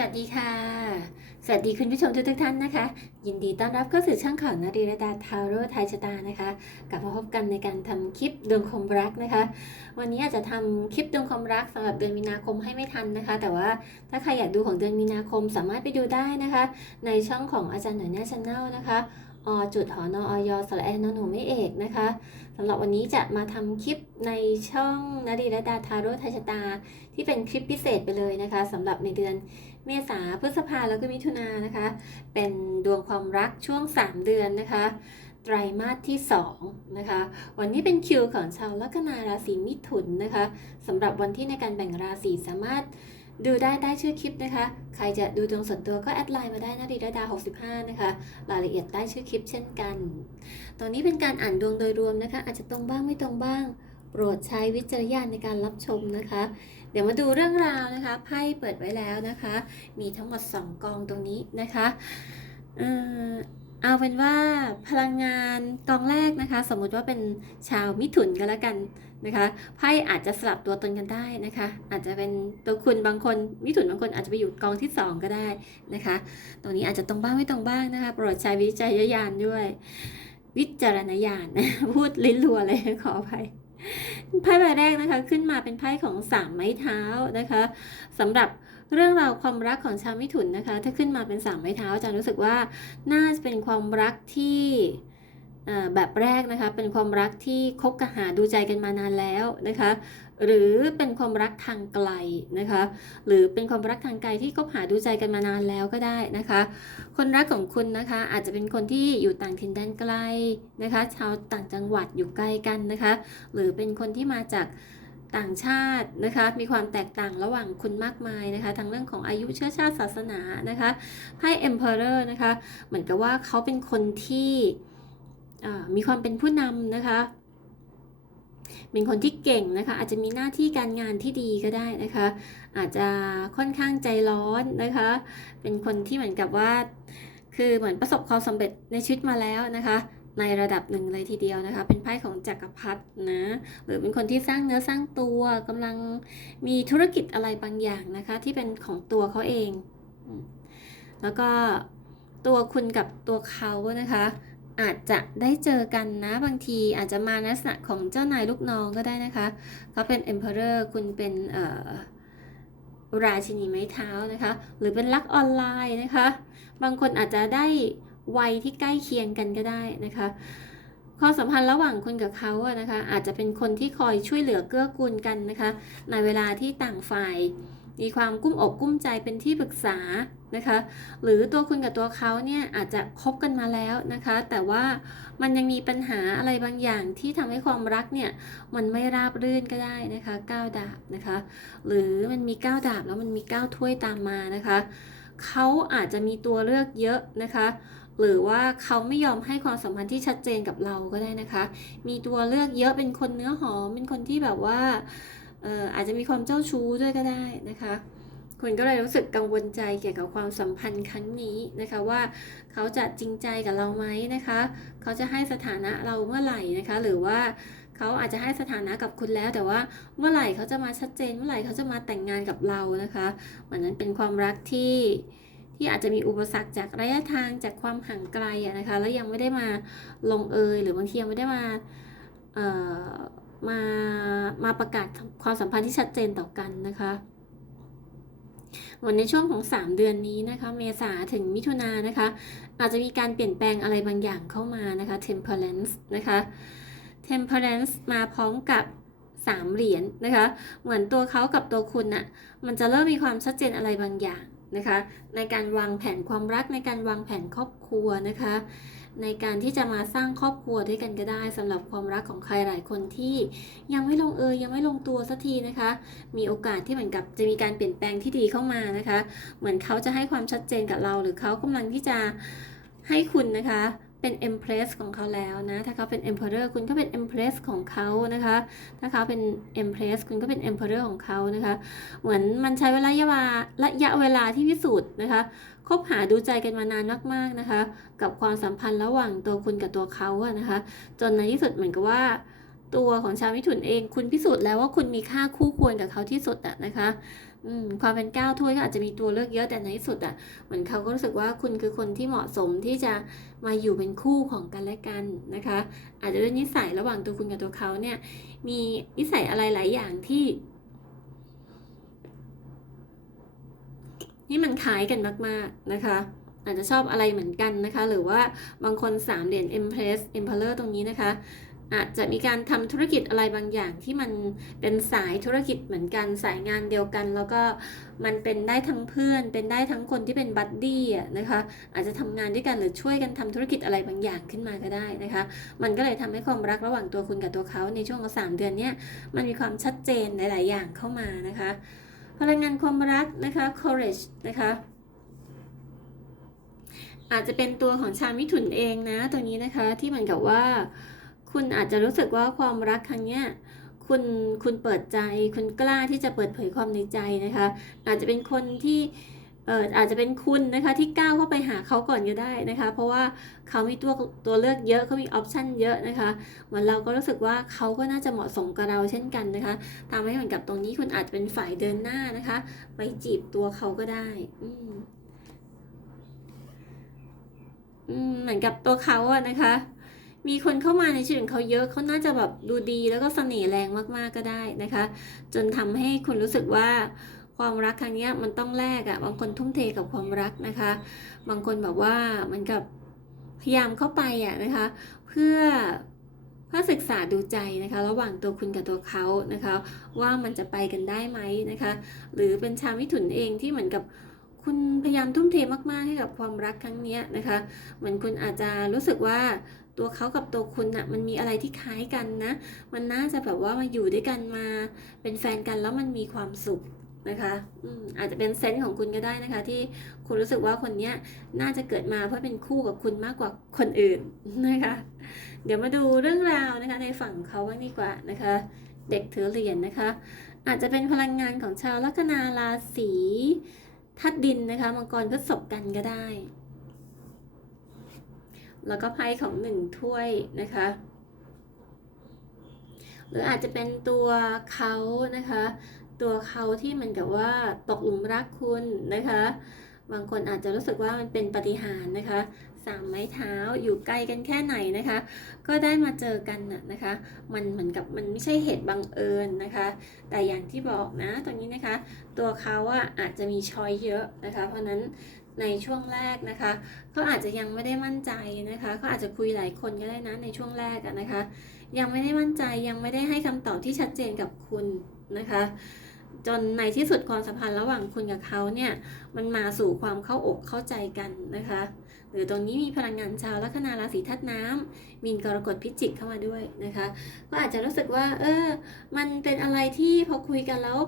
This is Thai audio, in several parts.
สวัสดีค่ะ สวัสดีคุณผู้ชมทุกท่านนะคะ ยินดีต้อนรับเข้าสู่ช่องของนาดีรดาทาโร่ไทยชะตานะคะ กลับมาพบกันในการทำคลิปดวงความรักนะคะ วันนี้อาจจะทำคลิปดวงความรักสำหรับเดือนมีนาคมให้ไม่ทันนะคะ แต่ว่าถ้าใครอยากดูของเดือนมีนาคมสามารถไปดูได้นะคะ ในช่องของอาจารย์หน่อยแน่ชแนลนะคะอจุดหอนออยสระแอนนหนูไม่เอกนะคะสำหรับวันนี้จะมาทำคลิปในช่องนาดีรดาทาโร่ไทยชะตา ที่เป็นคลิปพิเศษไปเลยนะคะสำหรับในเดือน เมษาพฤษภาแล้วก็มิถุนานนะคะ เป็นดวงความรักช่วง 3 เดือนนะคะ ไตรมาสที่ 2 นะคะ วันนี้เป็นคิวของชาวลัคนาราศีมิถุนนะคะสำหรับวันที่ในการแบ่งราศีสามารถดูได้ใต้ชื่อคลิปนะคะ ใครจะดูดวงส่วนตัวก็แอดไลน์มาได้นะดีดาดา65 นะคะ รายละเอียดใต้ชื่อคลิปเช่นกัน ตอนนี้เป็นการอ่านดวงโดยรวมนะคะ อาจจะตรงบ้างไม่ตรงบ้าง โปรดใช้วิจารณญาณในการรับชมนะคะ เดี๋ยวมาดูเรื่องราวนะคะไพ่เปิดไว้แล้วนะคะ มีทั้งหมด 2 กองตรงนี้นะคะเอาเป็นว่าพลังงานกองแรกนะคะ สมมุติว่าเป็นชาวมิถุนก็แล้วกันนะคะไพ่อาจจะสลับตัวตนกันได้นะคะ อาจจะเป็นตัวคุณบางคนมิถุนบางคนอาจจะไปอยู่กองที่ 2 ก็ได้นะคะ ตรงนี้อาจจะตรงบ้างไม่ตรงบ้างนะคะโปรดใช้วิจารณญาณด้วย วิจารณญาณพูดลิ้นรัวเลยขออภัย ไพ่ใบแรกนะคะขึ้นมาเป็นไพ่ของสามไม้เท้านะคะสำหรับเรื่องราวความรักของชาวมิถุนนะคะ ถ้าขึ้นมาเป็นสามไม้เท้าจะรู้สึกว่าน่าจะเป็นความรักที่ แบบแรกนะคะเป็นความรักที่คบกับหาดูใจกันมานานแล้วนะคะหรือเป็นความรักทางไกลนะคะหรือเป็นความรักทางไกลที่คบหาดูใจกันมานานแล้วก็ได้นะคะ คนรักของคุณนะคะอาจจะเป็นคนที่อยู่ต่างถิ่นแดนไกลนะคะชาวต่างจังหวัดอยู่ไกลกันนะคะหรือเป็นคนที่มาจากต่างชาตินะคะมีความแตกต่างระหว่างคุณมากมายนะคะทั้งเรื่องของอายุเชื้อชาติศาสนานะคะไพ่ Emperor นะคะเหมือนกับว่าเขาเป็นคนที่ มีความเป็นผู้นำนะคะ เป็นคนที่เก่งนะคะ อาจจะมีหน้าที่การงานที่ดีก็ได้นะคะ อาจจะค่อนข้างใจร้อนนะคะ เป็นคนที่เหมือนกับว่า คือเหมือนประสบความสำเร็จในชีวิตมาแล้วนะคะในระดับหนึ่งเลยทีเดียวนะคะ เป็นไพ่ของจักรพรรดินะ หรือเป็นคนที่สร้างเนื้อสร้างตัวกำลังมีธุรกิจอะไรบางอย่างนะคะ ที่เป็นของตัวเขาเอง แล้วก็ตัวคุณกับตัวเขานะคะ อาจจะได้เจอกันนะบางทีอาจจะมาในลักษณะของเจ้านายลูกน้องก็ได้นะคะ เขาเป็น emperor คุณเป็นเอ่อราชินีไม้เท้านะคะ หรือเป็นรักออนไลน์นะคะ บางคนอาจจะได้วัยที่ใกล้เคียงกันก็ได้นะคะความสัมพันธ์ระหว่างคุณกับเขาอะนะคะ อาจจะเป็นคนที่คอยช่วยเหลือเกื้อกูลกันนะคะ ในเวลาที่ต่างฝ่าย มีความกุ้มอกกุ้มใจเป็นที่ปรึกษานะคะ หรือตัวคุณกับตัวเขาเนี่ยอาจจะคบกันมาแล้วนะคะ แต่ว่ามันยังมีปัญหาอะไรบางอย่างที่ทำให้ความรักเนี่ยมันไม่ราบรื่นก็ได้นะคะก้าวดาบนะคะ หรือมันมีก้าวดาบแล้วมันมีก้าวถ้วยตามมานะคะเขาอาจจะมีตัวเลือกเยอะนะคะหรือว่าเขาไม่ยอมให้ความสัมพันธ์ที่ชัดเจนกับเราก็ได้นะคะ มีตัวเลือกเยอะเป็นคนเนื้อหอม เป็นคนที่แบบว่า อ่ออาจจะมีความเจ้าชู้ด้วยก็ได้นะคะคุณก็เลยรู้สึกกังวลใจเกี่ยวกับความสัมพันธ์ครั้งนี้นะคะว่าเขาจะจริงใจกับเราไหมนะคะ เขาจะให้สถานะเราเมื่อไหร่นะคะ หรือว่าเขาอาจจะให้สถานะกับคุณแล้ว แต่ว่าเมื่อไหร่เขาจะมาชัดเจน เมื่อไหร่เขาจะมาแต่งงานกับเรานะคะมันนั้นเป็นความรักที่ที่อาจจะมีอุปสรรคจากระยะทางจากความห่างไกลอะนะคะ แล้วยังไม่ได้มาลงเอยหรือบางทียังไม่ได้มาเอ่อ มามาประกาศความสัมพันธ์ที่ชัดเจนต่อกันนะคะวันในช่วงของ 3 เดือนนี้นะคะ เมษาถึงมิถุนานะคะ อาจจะมีการเปลี่ยนแปลงอะไรบางอย่างเข้ามานะคะ temperance นะคะ temperance มาพร้อมกับ 3 เหรียญนะคะ เหมือนตัวเขากับตัวคุณน่ะมันจะเริ่มมีความชัดเจนอะไรบางอย่างนะคะ ในการวางแผนความรักในการวางแผนครอบครัวนะคะ ในการที่จะมาสร้างครอบครัวด้วยกันก็ได้สำหรับความรักของใครหลายคนที่ยังไม่ลงเอยยังไม่ลงตัวสักทีนะคะ มีโอกาสที่เหมือนกับจะมีการเปลี่ยนแปลงที่ดีเข้ามานะคะ เหมือนเขาจะให้ความชัดเจนกับเรา หรือเขากำลังที่จะให้คุณนะคะ เป็น empress ของเขาแล้วนะ ถ้าเขาเป็น emperor คุณก็เป็น empress ของเขานะคะ ถ้าเขาเป็น empress คุณก็เป็น emperor ของเขานะคะ เหมือนมันใช้เวลาระยะเวลาระยะเวลาที่พิสูจน์นะคะ คบหาดูใจกันมานานมากๆนะคะ กับความสัมพันธ์ระหว่างตัวคุณกับตัวเขาอะนะคะ จนในที่สุดเหมือนกับว่าตัวของชาวมิถุนเอง คุณพิสูจน์แล้วว่าคุณมีค่าคู่ควรกับเขาที่สุดอะนะคะ อืมความเป็นก้าวถ้วยก็อาจจะมีตัวเลือกเยอะแต่ในที่สุดอะเหมือนเขาก็รู้สึกว่าคุณคือคนที่เหมาะสมที่จะมาอยู่เป็นคู่ของกันและกันนะคะ อาจจะด้วยนิสัยระหว่างตัวคุณกับตัวเขาเนี่ย มีนิสัยอะไรหลายอย่างที่นี่มันคล้ายกันมาก ๆ นะคะ อาจจะชอบอะไรเหมือนกันนะคะ หรือว่าบางคนสามเหรียญ Empress Emperor ตรงนี้นะคะ อาจจะมีการทำธุรกิจอะไรบางอย่างที่มันเป็นสายธุรกิจเหมือนกันสายงานเดียวกัน แล้วก็มันเป็นได้ทั้งเพื่อน เป็นได้ทั้งคนที่เป็นบัดดี้นะคะอาจจะทำงานด้วยกันหรือช่วยกันทำธุรกิจอะไรบางอย่างขึ้นมาก็ได้นะคะ มันก็เลยทำให้ความรักระหว่างตัวคุณกับตัวเขาในช่วงของสามเดือนเนี้ยมันมีความชัดเจนหลาย ๆ อย่างเข้ามานะคะ พลังงานความรักนะคะ courage นะคะอาจจะเป็นตัวของชาวมิถุนเองนะตัวนี้นะคะที่เหมือนกับว่า คุณอาจจะรู้สึกว่าความรักครั้งเนี้ยคุณคุณเปิดใจคุณกล้าที่จะเปิดเผยความในใจนะคะ อาจจะเป็นคนที่เอออาจจะเป็นคุณนะคะที่ก้าวเข้าไปหาเขาก่อนก็ได้นะคะ เพราะว่าเขามีตัวตัวเลือกเยอะเขามีออปชันเยอะนะคะเหมือนเราก็รู้สึกว่าเขาก็น่าจะเหมาะสมกับเราเช่นกันนะคะทำให้เหมือนกับตรงนี้คุณอาจจะเป็นฝ่ายเดินหน้านะคะ ไปจีบตัวเขาก็ได้อืมอืมเหมือนกับตัวเขาอะนะคะ มีคนเข้ามาในชีวิตของเขาเยอะเขาน่าจะแบบดูดีแล้วก็เสน่ห์แรงมากๆก็ได้นะคะ จนทำให้คุณรู้สึกว่าความรักครั้งนี้มันต้องแลกอะบางคนทุ่มเทกับความรักนะคะ บางคนแบบว่าเหมันกับพยายามเข้าไปอะนะคะ เพื่อเพื่อศึกษาดูใจนะคะ ระหว่างตัวคุณกับตัวเขานะคะ ว่ามันจะไปกันได้ไหมนะคะ หรือเป็นชาวมิถุนเองที่เหมือนกับคุณพยายามทุ่มเทมากๆให้กับความรักครั้งนี้นะคะ เหมือนคุณอาจจะรู้สึกว่า ตัวเขากับตัวคุณน่ะมันมีอะไรที่คล้ายกันนะ มันน่าจะแบบว่ามาอยู่ด้วยกันมา เป็นแฟนกันแล้วมันมีความสุขนะคะอืมอาจจะเป็นเซนส์ของคุณก็ได้นะคะ ที่คุณรู้สึกว่าคนเนี้ยน่าจะเกิดมาเพื่อเป็นคู่กับคุณมากกว่าคนอื่นนะคะ เดี๋ยวมาดูเรื่องราวนะคะในฝั่งเขาบ้างดีกว่านะคะ เด็กถือเหรียญนะคะ อาจจะเป็นพลังงานของชาวลัคนาราศีธาตุดินนะคะมังกรพฤษภกันก็ได้ แล้วก็ไพ่ของหนึ่งถ้วยนะคะ หรืออาจจะเป็นตัวเขานะคะ ตัวเขาที่เหมันกับว่าตกหลุมรักคุณนะคะ บางคนอาจจะรู้สึกว่ามันเป็นปฏิหารนะคะสามไม้เท้าอยู่ไกล้กันแค่ไหนนะคะ ก็ได้มาเจอกันน่ะนะคะ มันเหมือนกับมันไม่ใช่เหตุบังเอิญนะคะ แต่อย่างที่บอกนะตรงนี้นะคะ ตัวเขาอะอาจจะมีช้อยเยอะนะคะ เพราะนั้น ในช่วงแรกนะคะเขาอาจจะยังไม่ได้มั่นใจนะคะเขาอาจจะคุยหลายคนก็ได้นะในช่วงแรกนะคะ ยังไม่ได้มั่นใจยังไม่ได้ให้คำตอบที่ชัดเจนกับคุณนะคะ จนในที่สุดความสัมพันธ์ระหว่างคุณกับเขาเนี่ยมันมาสู่ความเข้าอกเข้าใจกันนะคะ หรือตรงนี้มีพลังงานชาวลัคนาราศีธาตุน้ำมีนกรกฎพิจิกเข้ามาด้วยนะคะ ก็อาจจะรู้สึกว่า เออ มันเป็นอะไรที่พอคุยกันแล้ว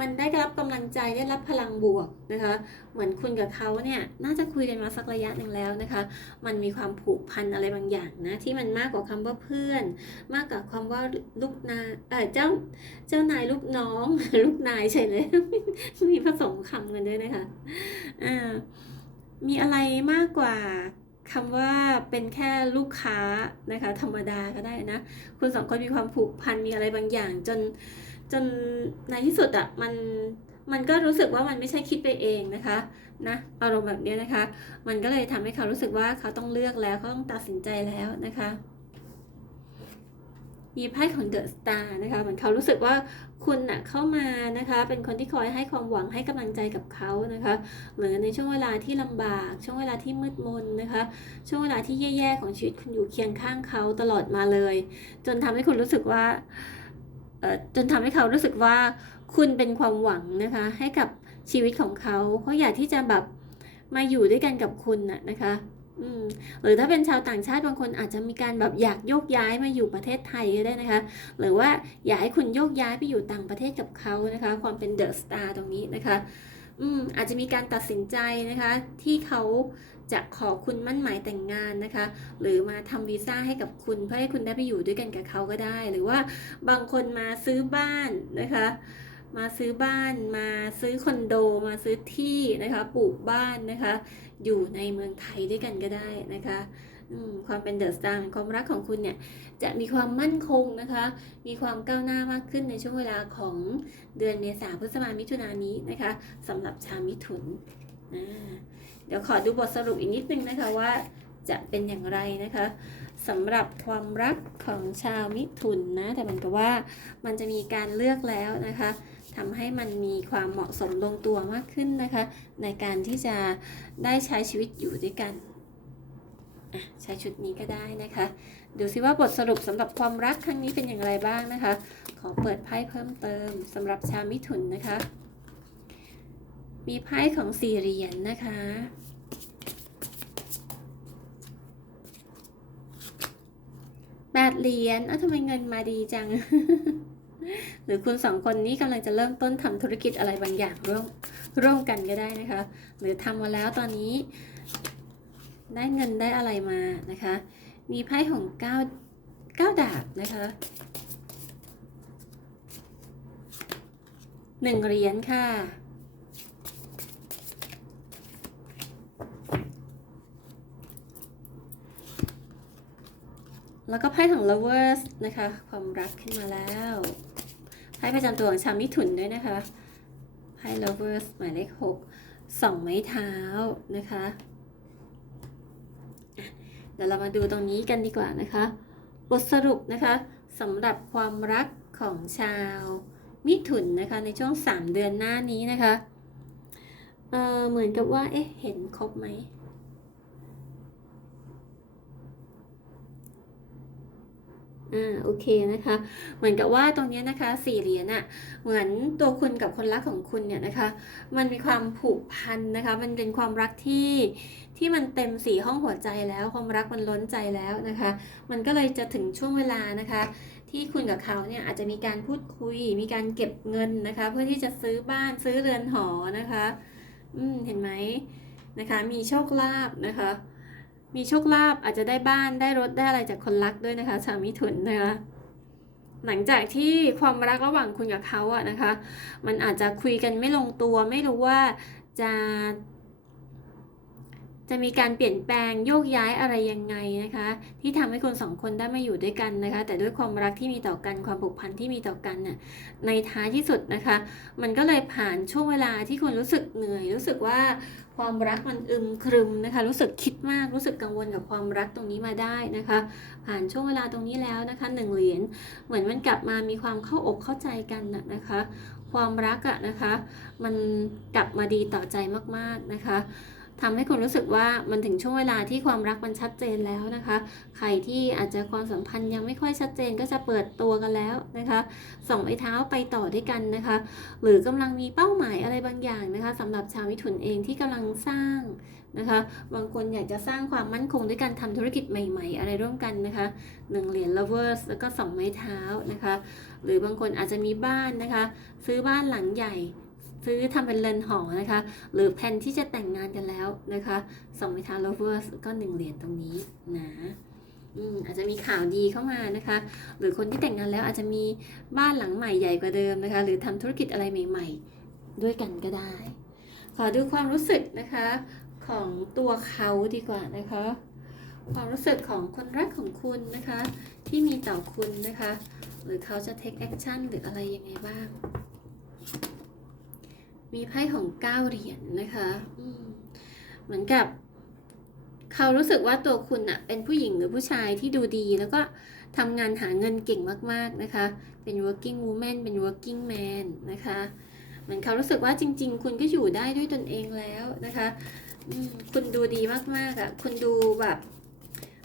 มันได้รับกำลังใจได้รับพลังบวกนะคะ เหมือนคุณกับเขาเนี่ยน่าจะคุยกันมาสักระยะหนึ่งแล้วนะคะ มันมีความผูกพันอะไรบางอย่างนะที่มันมากกว่าคำว่าเพื่อน มากกว่าคำว่าลูกนาเออเจ้าเจ้านายลูกน้องลูกนายใช่เลยมีผสมคำกันด้วยนะคะอ่า มีอะไรมากกว่าคำว่าเป็นแค่ลูกค้านะคะ ธรรมดาก็ได้นะ คุณสองคนมีความผูกพันมีอะไรบางอย่าง จนจนในที่สุดอะมันมันก็รู้สึกว่ามันไม่ใช่คิดไปเองนะคะนะอารมณ์แบบนี้นะคะ มันก็เลยทำให้เขารู้สึกว่าเขาต้องเลือกแล้วเขาต้องตัดสินใจแล้วนะคะ มีไพ่ของเดอะสตาร์นะคะเหมือนเขารู้สึกว่าคุณน่ะเข้ามานะคะ เป็นคนที่คอยให้ความหวังให้กำลังใจกับเขานะคะหรือในช่วงเวลาที่ลำบาก ช่วงเวลาที่มืดมนนะคะ ช่วงเวลาที่แย่ๆของชีวิตคุณอยู่เคียงข้างเขาตลอดมาเลย จนทำให้คุณรู้สึกว่าเอ่อจนทำให้เขารู้สึกว่าคุณเป็นความหวังนะคะ ให้กับชีวิตของเขาเขาอยากที่จะแบบมาอยู่ด้วยกันกับคุณน่ะนะคะ หรือถ้าเป็นชาวต่างชาติบางคนอาจจะมีการแบบอยากโยกย้ายมาอยู่ประเทศไทยก็ได้นะคะ หรือว่าอยากให้คุณโยกย้ายไปอยู่ต่างประเทศกับเขานะคะ ความเป็นเดอะสตาร์ตรงนี้นะคะอืมอาจจะมีการตัดสินใจนะคะ ที่เขาจะขอคุณมั่นหมายแต่งงานนะคะ หรือมาทำวีซ่าให้กับคุณเพื่อให้คุณได้ไปอยู่ด้วยกันกับเขาก็ได้ หรือว่าบางคนมาซื้อบ้านนะคะ มาซื้อบ้านมาซื้อคอนโด มาซื้อที่นะคะ ปลูกบ้านนะคะ อยู่ในเมืองไทยด้วยกันก็ได้นะคะความเป็นเดอะสตาร์ความรักของคุณเนี่ยจะมีความมั่นคงนะคะ มีความก้าวหน้ามากขึ้นในช่วงเวลาของเดือนเมษาพฤษภามิถุนายนนี้นะคะสำหรับชาวมิถุนเดี๋ยวขอดูบทสรุปอีกนิดนึงนะคะว่าจะเป็นอย่างไรนะคะสำหรับความรักของชาวมิถุนนะแต่มันก็ว่ามันจะมีการเลือกแล้วนะคะ ทำให้มันมีความเหมาะสมลงตัวมากขึ้นนะคะ ในการที่จะได้ใช้ชีวิตอยู่ด้วยกันใช้ชุดนี้ก็ได้นะคะ ดูซิว่าบทสรุปสำหรับความรักครั้งนี้เป็นอย่างไรบ้างนะคะ ขอเปิดไพ่เพิ่มเติมสำหรับชาวมิถุนนะคะ มีไพ่ของสี่เหรียญนะคะ แปดเหรียญเอ้าทำไมเงินมาดีจัง หรือคุณสองคนนี้กำลังจะเริ่มต้นทำธุรกิจอะไรบางอย่างร่วมร่วมกันก็ได้นะคะ หรือทำมาแล้วตอนนี้ ได้เงินได้อะไรมานะคะ มีไพ่ของเก้าเก้าดาบนะคะหนึ่งเหรียญค่ะแล้วก็ไพ่ของ lovers นะคะ ความรักขึ้นมาแล้ว พ่ประจำตัวของชาวมิถุนด้วยนะคะไพ่ lovers หมายเลขหกสองไม้เท้านะคะอะเดี๋ยวเรามาดูตรงนี้กันดีกว่านะคะ บทสรุปนะคะสำหรับความรักของชาวมิถุนนะคะในช่วง 3 เดือนหน้านี้นะคะ เออเหมือนกับว่า เอ๊ะ เห็นครบไหม อ่าโอเคนะคะ เหมือนกับว่าตรงนี้นะคะสี่เหรียญอะเหมือนตัวคุณกับคนรักของคุณเนี่ยนะคะ มันมีความผูกพันนะคะ มันเป็นความรักที่ที่มันเต็มสี่ห้องหัวใจแล้ว ความรักมันล้นใจแล้วนะคะ มันก็เลยจะถึงช่วงเวลานะคะ ที่คุณกับเขาเนี่ยอาจจะมีการพูดคุย มีการเก็บเงินนะคะ เพื่อที่จะซื้อบ้านซื้อเรือนหอนะคะ อืมเห็นไหมนะคะ มีโชคลาภนะคะ มีโชคลาภอาจจะได้บ้านได้รถได้อะไรจากคนรักด้วยนะคะ ชาวมิถุนนะคะหลังจากที่ความรักระหว่างคุณกับเขาอะนะคะ มันอาจจะคุยกันไม่ลงตัวไม่รู้ว่าจะ จะมีการเปลี่ยนแปลงโยกย้ายอะไรยังไงนะคะ ที่ทำให้คนสองคนได้มาอยู่ด้วยกันนะคะ แต่ด้วยความรักที่มีต่อกันความผูกพันที่มีต่อกันน่ะในท้ายที่สุดนะคะ มันก็เลยผ่านช่วงเวลาที่คุณรู้สึกเหนื่อย รู้สึกว่าความรักมันอึมครึมนะคะ รู้สึกคิดมากรู้สึกกังวลกับความรักตรงนี้มาได้นะคะ ผ่านช่วงเวลาตรงนี้แล้วนะคะหนึ่งเหรียญเหมือนมันกลับมามีความเข้าอกเข้าใจกันน่ะนะคะ ความรักอะนะคะ มันกลับมาดีต่อใจมากๆนะคะ ทำให้คุณรู้สึกว่ามันถึงช่วงเวลาที่ความรักมันชัดเจนแล้วนะคะ ใครที่อาจจะความสัมพันธ์ยังไม่ค่อยชัดเจนก็จะเปิดตัวกันแล้วนะคะส่องไม้เท้าไปต่อด้วยกันนะคะ หรือกำลังมีเป้าหมายอะไรบางอย่างนะคะสำหรับชาวมิถุนเองที่กำลังสร้างนะคะ บางคนอยากจะสร้างความมั่นคงด้วยการทำธุรกิจใหม่ ๆ อะไรร่วมกันนะคะหนึ่งเหรียญ lovers แล้วก็สองไม้เท้านะคะ หรือบางคนอาจจะมีบ้านนะคะ ซื้อบ้านหลังใหญ่ ซื้อทำเป็นเรือนหอนะคะ หรือแผนที่จะแต่งงานกันแล้วนะคะสองไม้เท้า lovers ก็หนึ่งเหรียญตรงนี้นะอืมอาจจะมีข่าวดีเข้ามานะคะ หรือคนที่แต่งงานแล้วอาจจะมีบ้านหลังใหม่ใหญ่กว่าเดิมนะคะ หรือทำธุรกิจอะไรใหม่ ๆ ด้วยกันก็ได้ ขอดูความรู้สึกนะคะของตัวเขาดีกว่านะคะ ความรู้สึกของคนรักของคุณนะคะ ที่มีต่อคุณนะคะ หรือเขาจะ take action หรืออะไรยังไงบ้าง มีไพ่ของเก้าเหรียญนะคะอืมเหมือนกับ เขารู้สึกว่าตัวคุณอะเป็นผู้หญิงหรือผู้ชายที่ดูดี แล้วก็ทำงานหาเงินเก่งมาก ๆนะคะ เป็น working woman เป็น working man นะคะเหมือนเขารู้สึกว่าจริง ๆ คุณก็อยู่ได้ด้วยตนเองแล้วนะคะอืมคุณดูดีมากๆอะ่ะคุณดูแบบ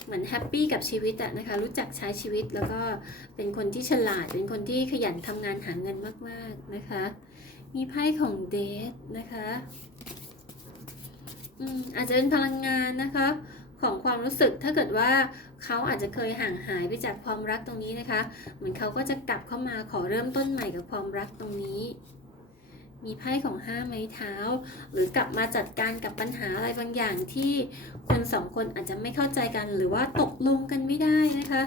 เหมือนแฮปปี้กับชีวิตอะนะคะ รู้จักใช้ชีวิตแล้วก็เป็นคนที่ฉลาด เป็นคนที่ขยันทำงานหาเงินมาก ๆ นะคะ มีไพ่ของเดทนะคะอืมอาจจะเป็นพลังงานนะคะของความรู้สึกถ้าเกิดว่าเขาอาจจะเคยห่างหายไปจากความรักตรงนี้นะคะ เหมือนเขาก็จะกลับเข้ามาขอเริ่มต้นใหม่กับความรักตรงนี้ มีไพ่ของห้าไม้เท้า หรือกลับมาจัดการกับปัญหาอะไรบางอย่างที่คนสองคนอาจจะไม่เข้าใจกัน หรือว่าตกลงกันไม่ได้นะคะ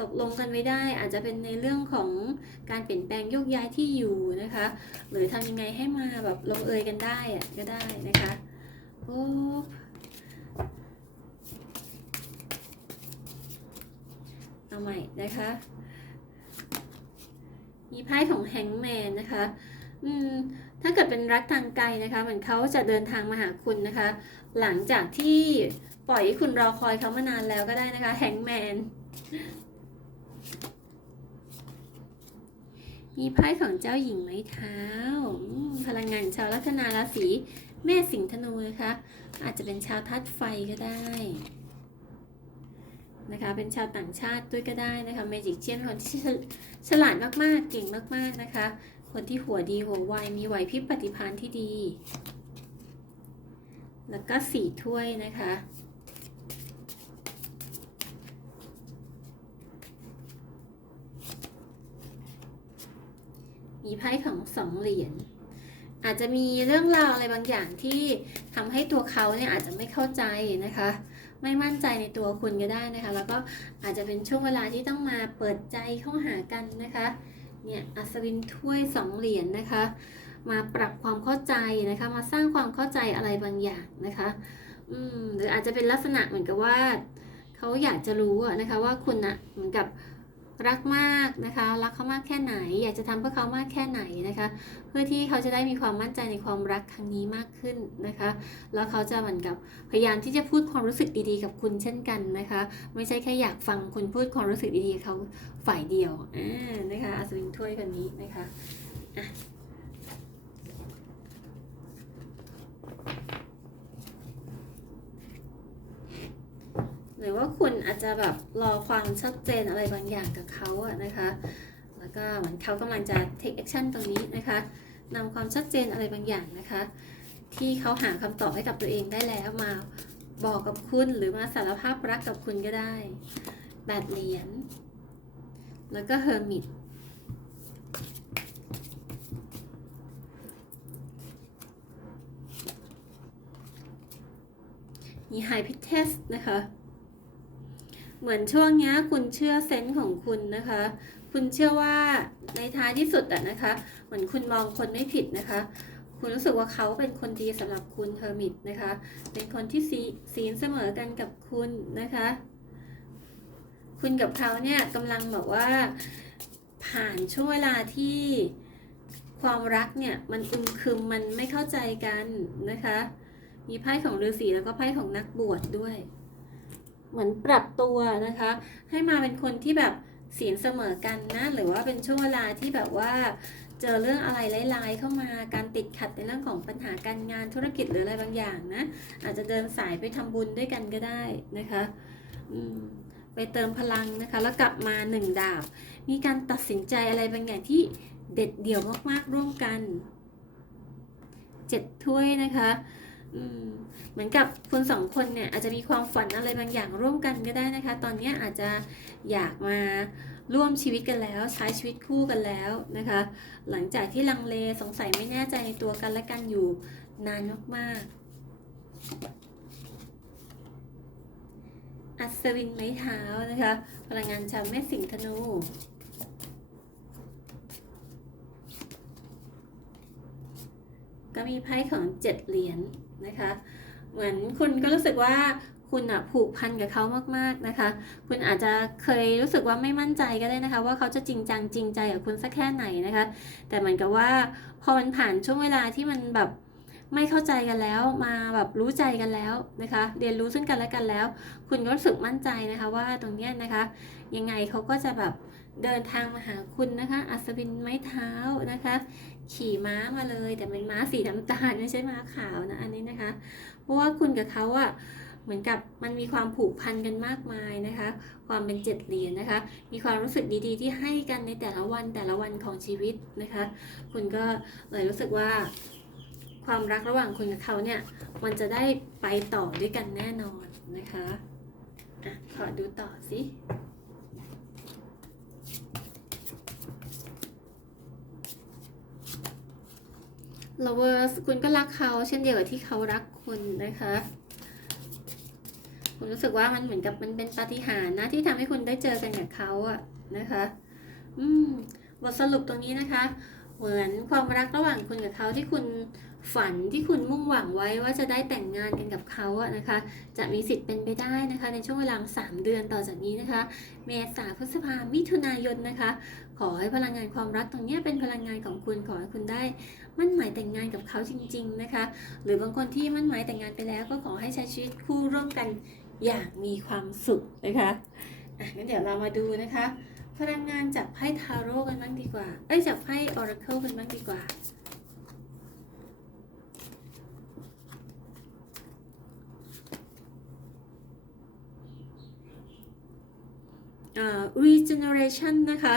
ตกลงกันไม่ได้ อาจจะเป็นในเรื่องของการเปลี่ยนแปลงโยกย้ายที่อยู่นะคะ หรือทำยังไงให้มาแบบลงเอยกันได้อะก็ได้นะคะโอ้เอาใหม่นะคะ มีไพ่ของแฮงแมนนะคะ อืมถ้าเกิดเป็นรักทางไกลนะคะเหมือนเขาจะเดินทางมาหาคุณนะคะ หลังจากที่ปล่อยให้คุณรอคอยเขามานานแล้วก็ได้นะคะแฮงแมน มีไพ่ของเจ้าหญิงไม้เท้า พลังงานชาวลัคนาราศีแม่สิงห์ธนูนะคะ อาจจะเป็นชาวธาตุไฟก็ได้ นะคะ เป็นชาวต่างชาติด้วยก็ได้นะคะเมจิกเชียนคนที่ฉฉลาดมากๆ เก่งมากๆนะคะ คนที่หัวดีหัวไวมีไหวพริบปฏิภาณที่ดี แล้วก็สี่ถ้วยนะคะ มีไพ่ของสองเหรียญอาจจะมีเรื่องราวอะไรบางอย่างที่ทำให้ตัวเขาเนี่ยอาจจะไม่เข้าใจนะคะ ไม่มั่นใจในตัวคุณก็ได้นะคะ แล้วก็อาจจะเป็นช่วงเวลาที่ต้องมาเปิดใจเข้าหากันนะคะเนี่ยอัศวินถ้วยสองเหรียญนะคะ มาปรับความเข้าใจนะคะ มาสร้างความเข้าใจอะไรบางอย่างนะคะอืมหรืออาจจะเป็นลักษณะเหมือนกับว่าเขาอยากจะรู้นะคะว่าคุณอะเหมือนกับ รักมากนะคะ รักเขามากแค่ไหน อยากจะทำเพื่อเขามากแค่ไหนนะคะ เพื่อที่เขาจะได้มีความมั่นใจในความรักครั้งนี้มากขึ้นนะคะ แล้วเขาจะเหมือนกับพยายามที่จะพูดความรู้สึกดีๆ กับคุณเช่นกันนะคะ ไม่ใช่แค่อยากฟังคุณพูดความรู้สึกดีๆเขาฝ่ายเดียวอ่านะคะอัศวินถ้วยคนนี้นะคะอะหรื อาจจะแบบรอความชัดเจนอะไรบางอย่างกับเขาอะนะคะ แล้วก็เหมือนเขากำลังจะ take action ตรงนี้นะคะนำความชัดเจนอะไรบางอย่างนะคะ ที่เขาหาคำตอบให้กับตัวเองได้แล้วมาบอกกับคุณหรือมาสารภาพรักกับคุณก็ได้แปดเหรียญแล้วก็เฮอร์มิตมีไฮพิเทสนะคะ เหมือนช่วงนี้คุณเชื่อเซนส์ของคุณนะคะ คุณเชื่อว่าในท้ายที่สุดอะนะคะ เหมือนคุณมองคนไม่ผิดนะคะ คุณรู้สึกว่าเขาเป็นคนดีสำหรับคุณเฮอร์มิตนะคะ เป็นคนที่สีศีลเสมอกันกับคุณนะคะ คุณกับเขาเนี่ยกำลังแบบว่าผ่านช่วงเวลาที่ความรักเนี่ยมันอึมครึมมันไม่เข้าใจกันนะคะ มีไพ่ของฤาษีแล้วก็ไพ่ของนักบวชดด้วย เหมือนปรับตัวนะคะ ให้มาเป็นคนที่แบบศีลเสมอกันนะ หรือว่าเป็นช่วงเวลาที่แบบว่า เจอเรื่องอะไรร้ายๆเข้ามาการติดขัดในเรื่องของปัญหาการงานธุรกิจหรืออะไรบางอย่างนะ อาจจะเดินสายไปทำบุญด้วยกันก็ได้นะคะไปเติมพลังนะคะ แล้วกลับมาหนึ่งดาบ มีการตัดสินใจอะไรบางอย่างที่เด็ดเดี่ยวมากๆร่วมกันเจ็ดถ้วยนะคะ เหมือนกับคนสองคนเนี่ยอาจจะมีความฝันอะไรบางอย่างร่วมกันก็ได้นะคะ ตอนนี้อาจจะอยากมาร่วมชีวิตกันแล้ว ใช้ชีวิตคู่กันแล้วนะคะ หลังจากที่ลังเลสงสัยไม่แน่ใจในตัวกันและกันอยู่นานมากๆ อัศวินไม้เท้านะคะ พลังงานชาวแม่สิงห์ธนูก็มีไพ่ของเจ็ดเหรียญ นะคะ เหมือนคุณก็รู้สึกว่าคุณอะผูกพันกับเขามากๆนะคะ คุณอาจจะเคยรู้สึกว่าไม่มั่นใจก็ได้นะคะ ว่าเขาจะจริงจังจริงใจกับคุณสักแค่ไหนนะคะ แต่เหมือนกับว่าพอมันผ่านช่วงเวลาที่มันแบบไม่เข้าใจกันแล้วมาแบบรู้ใจกันแล้วนะคะ เรียนรู้ซึ่งกันและกันแล้ว คุณก็รู้สึกมั่นใจนะคะ ว่าตรงเนี้ยนะคะ ยังไงเขาก็จะแบบ เดินทางมาหาคุณนะคะ อัศวินไม้เท้านะคะ ขี่ม้ามาเลย แต่เป็นม้าสีน้ำตาลไม่ใช่ม้าขาวนะอันนี้นะคะ เพราะว่าคุณกับเขาอะเหมือนกับมันมีความผูกพันกันมากมายนะคะ ความเป็นเจ็ดเหรียญนะคะ มีความรู้สึกดีๆ ที่ให้กันในแต่ละวันแต่ละวันของชีวิตนะคะ คุณก็เลยรู้สึกว่า ความรักระหว่างคุณกับเขาเนี่ยมันจะได้ไปต่อด้วยกันแน่นอนนะคะอะขอดูต่อสิ l o v e r s คุณก็รักเขาเช่นเดียวกับที่เขารักคุณนะคะคุณรู้สึกว่ามันเหมือนกับมันเป็นปาฏิหาริย์นะที่ทำให้คุณได้เจอกันกับเขาอะนะคะ อืมบทสรุปตรงนี้นะคะ เหมือนความรักระหว่างคุณกับเขาที่คุณฝันที่คุณมุ่งหวังไว้ว่าจะได้แต่งงานกันกับเขาอะนะคะ จะมีสิทธิ์เป็นไปได้นะคะ ในช่วงเวลา3เดือนต่อจากนี้นะคะ เมษาพฤษภามิถุนายนนะคะ ขอให้พลังงานความรักตรงนี้เป็นพลังงานของคุณขอให้คุณได้ มั่นหมายแต่งงานกับเขาจริง ๆนะคะ หรือบางคนที่มั่นหมายแต่งงานไปแล้ว ก็ขอให้ใช้ชีวิตคู่ร่วมกันอย่างมีความสุขนะคะอะงั้นเดี๋ยวเรามาดูนะคะ พลังงานจากไพ่ทาโร่กันบ้างดีกว่า เอ้ยจากไพ่ออราเคิลกันบ้างดีกว่าอ่า regeneration นะคะ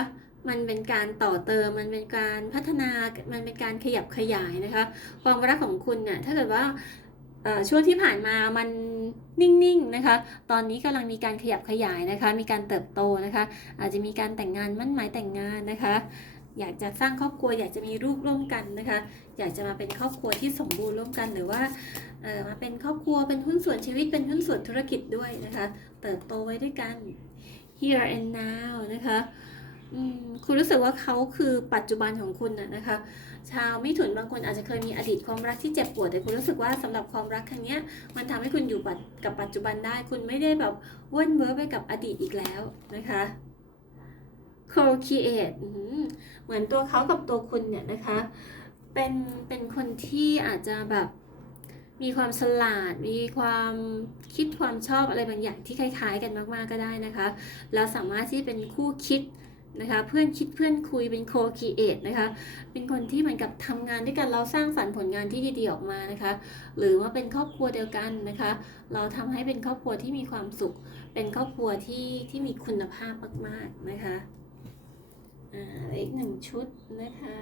มันเป็นการต่อเติม มันเป็นการพัฒนา มันเป็นการขยับขยายนะคะ ความรักของคุณเนี่ยถ้าเกิดว่าช่วงที่ผ่านมามันนิ่งๆนะคะ ตอนนี้กำลังมีการขยับขยายนะคะ มีการเติบโตนะคะ อาจจะมีการแต่งงานมั่นหมายแต่งงานนะคะ อยากจะสร้างครอบครัว อยากจะมีลูกร่วมกันนะคะ อยากจะมาเป็นครอบครัวที่สมบูรณ์ร่วมกัน หรือว่ามาเป็นครอบครัว เป็นหุ้นส่วนชีวิต เป็นหุ้นส่วนธุรกิจด้วยนะคะ เติบโตไว้ด้วยกัน here and now นะคะ คุณรู้สึกว่าเขาคือปัจจุบันของคุณนะนะคะ ชาวมิถุนบางคนอาจจะเคยมีอดีตความรักที่เจ็บปวด แต่คุณรู้สึกว่าสำหรับความรักครั้งนี้มันทำให้คุณอยู่กับปัจจุบันได้ คุณไม่ได้แบบว่นเว้อไปกับอดีตอีกแล้วนะคะ co-create อืมเหมือนตัวเขากับตัวคุณเนี่ยนะคะ เป็นเป็นคนที่อาจจะแบบมีความฉลาด มีความคิดความชอบอะไรบางอย่างที่คล้าย ๆ กันมากๆก็ได้นะคะ แล้วสามารถที่เป็นคู่คิด นะคะเพื่อนคิดเพื่อนคุยเป็น co-create นะคะเป็นคนที่เหมือนกับทำงานด้วยกันเราสร้างสรรค์ผลงานที่ดีๆออกมานะคะหรือว่าเป็นครอบครัวเดียวกันนะคะเราทำให้เป็นครอบครัวที่มีความสุข เป็นครอบครัวที่ที่มีคุณภาพมากๆนะคะอ่าอีกหนึ่งชุดนะคะ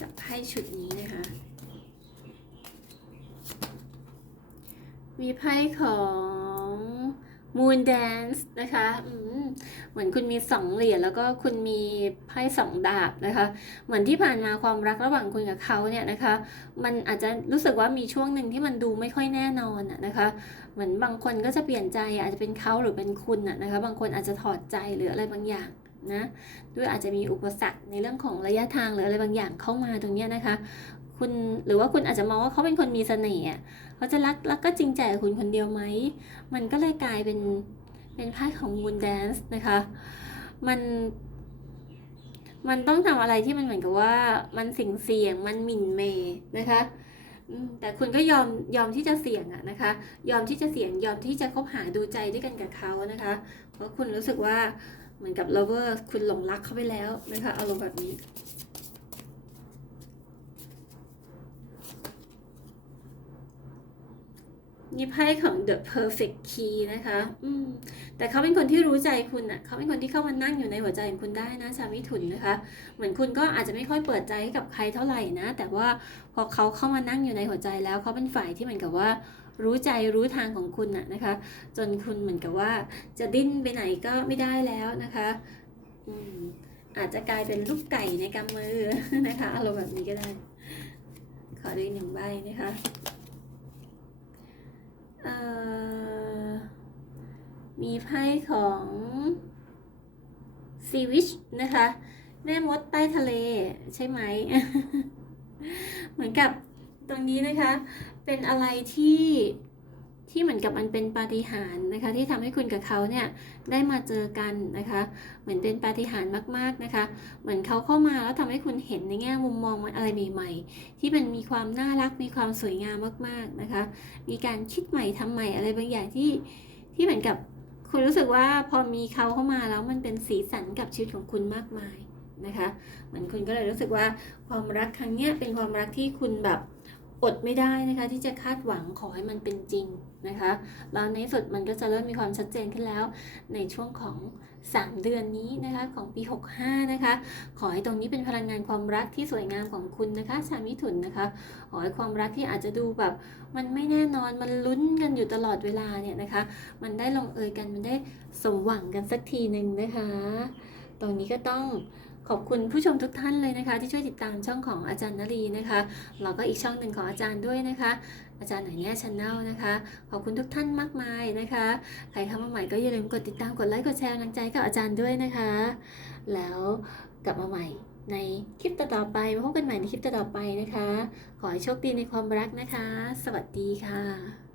กับไพ่ชุดนี้นะคะมีไพ่ของ Moon Dance นะคะเหมือนคุณมีสองเหรียญแล้วก็คุณมีไพ่สองดาบนะคะ เหมือนที่ผ่านมาความรักระหว่างคุณกับเขาเนี่ยนะคะ มันอาจจะรู้สึกว่ามีช่วงหนึ่งที่มันดูไม่ค่อยแน่นอนนะคะ เหมือนบางคนก็จะเปลี่ยนใจอาจจะเป็นเขาหรือเป็นคุณนะคะ บางคนอาจจะถอดใจหรืออะไรบางอย่างนะด้วยอาจจะมีอุปสรรคในเรื่องของระยะทางหรืออะไรบางอย่างเข้ามาตรงนี้นะคะ คุณหรือว่าคุณอาจจะมองว่าเขาเป็นคนมีเสน่ห์อะเขาจะรักรักก็จริงใจกับคุณคนเดียวไหม มันก็เลยกลายเป็นเป็นไพ่ของ Moon Dance นะคะ มันมันต้องทำอะไรที่มันเหมือนกับว่ามันสิ่งเสี่ยงมันหมิ่นเมย์นะคะแต่คุณก็ยอมยอมที่จะเสี่ยงอะนะคะ ยอมที่จะเสี่ยงยอมที่จะคบหาดูใจด้วยกันกับเขานะคะ เพราะคุณรู้สึกว่าเหมือนกับ lover คุณหลงรักเขาไปแล้วนะคะอารมณ์แบบนี้ นี่ไพ่ของ The Perfect Key นะคะ อืม แต่เขาเป็นคนที่รู้ใจคุณอะ เขาเป็นคนที่เข้ามานั่งอยู่ในหัวใจของคุณได้นะชาวมิถุนนะคะ เหมือนคุณก็อาจจะไม่ค่อยเปิดใจให้กับใครเท่าไหร่นะ แต่ว่าพอเขาเข้ามานั่งอยู่ในหัวใจแล้ว เขาเป็นฝ่ายที่เหมือนกับว่า รู้ใจรู้ทางของคุณนะนะคะ จนคุณเหมือนกับว่า จะดิ้นไปไหนก็ไม่ได้แล้วนะคะ อืม อาจจะกลายเป็นลูกไก่ในกำมือนะคะ อารมณ์แบบนี้ก็ได้ ขอดูอีกหนึ่งใบนะคะ มีไพ่ของซีวิชนะคะ แม่มดใต้ทะเลใช่ไหม เหมือนกับตรงนี้นะคะ เป็นอะไรที่ ที่เหมือนกับมันเป็นปาฏิหาริย์นะคะที่ทำให้คุณกับเขาเนี่ยได้มาเจอกันนะคะ เหมือนเป็นปาฏิหาริย์มากๆนะคะ เหมือนเขาเข้ามาแล้วทำให้คุณเห็นในแง่มุมมองอะไรใหม่ ๆ ที่มันมีความน่ารักมีความสวยงามมากๆนะคะ มีการคิดใหม่ทำใหม่อะไรบางอย่างที่ที่เหมือนกับคุณรู้สึกว่าพอมีเขาเข้ามาแล้วมันเป็นสีสันกับชีวิตของคุณมากมายนะคะเหมือนคุณก็เลยรู้สึกว่าความรักครั้งเนี้ยเป็นความรักที่คุณแบบอดไม่ได้นะคะ ที่จะคาดหวังขอให้มันเป็นจริง นะคะแล้วในสุดมันก็จะเริ่มมีความชัดเจนขึ้นแล้ว ในช่วงของ 3 เดือนนี้นะคะของปี 65 นะคะ ขอให้ตรงนี้เป็นพลังงานความรักที่สวยงามของคุณนะคะ ชาวมิถุนนะคะขอให้ความรักที่อาจจะดูแบบ มันไม่แน่นอนมันลุ้นกันอยู่ตลอดเวลาเนี่ยนะคะ มันได้ลงเอยกันมันได้สมหวังกันสักทีหนึ่งนะคะ ตรงนี้ก็ต้องขอบคุณผู้ชมทุกท่านเลยนะคะ ที่ช่วยติดตามช่องของอาจารย์นลีนะคะแล้วก็อีกช่องหนึ่งของอาจารย์ด้วยนะคะ อาจารย์หน่อยแง่ชาแนลนะคะ ขอบคุณทุกท่านมากมายนะคะ ใครเข้ามาใหม่ก็อย่าลืมกดติดตามกดไลค์กดแชร์กำลังใจกับอาจารย์ด้วยนะคะ แล้วกลับมาใหม่ในคลิปต่อๆไปมาพบกันใหม่ในคลิปต่อๆไปนะคะ ขอให้โชคดีในความรักนะคะ สวัสดีค่ะ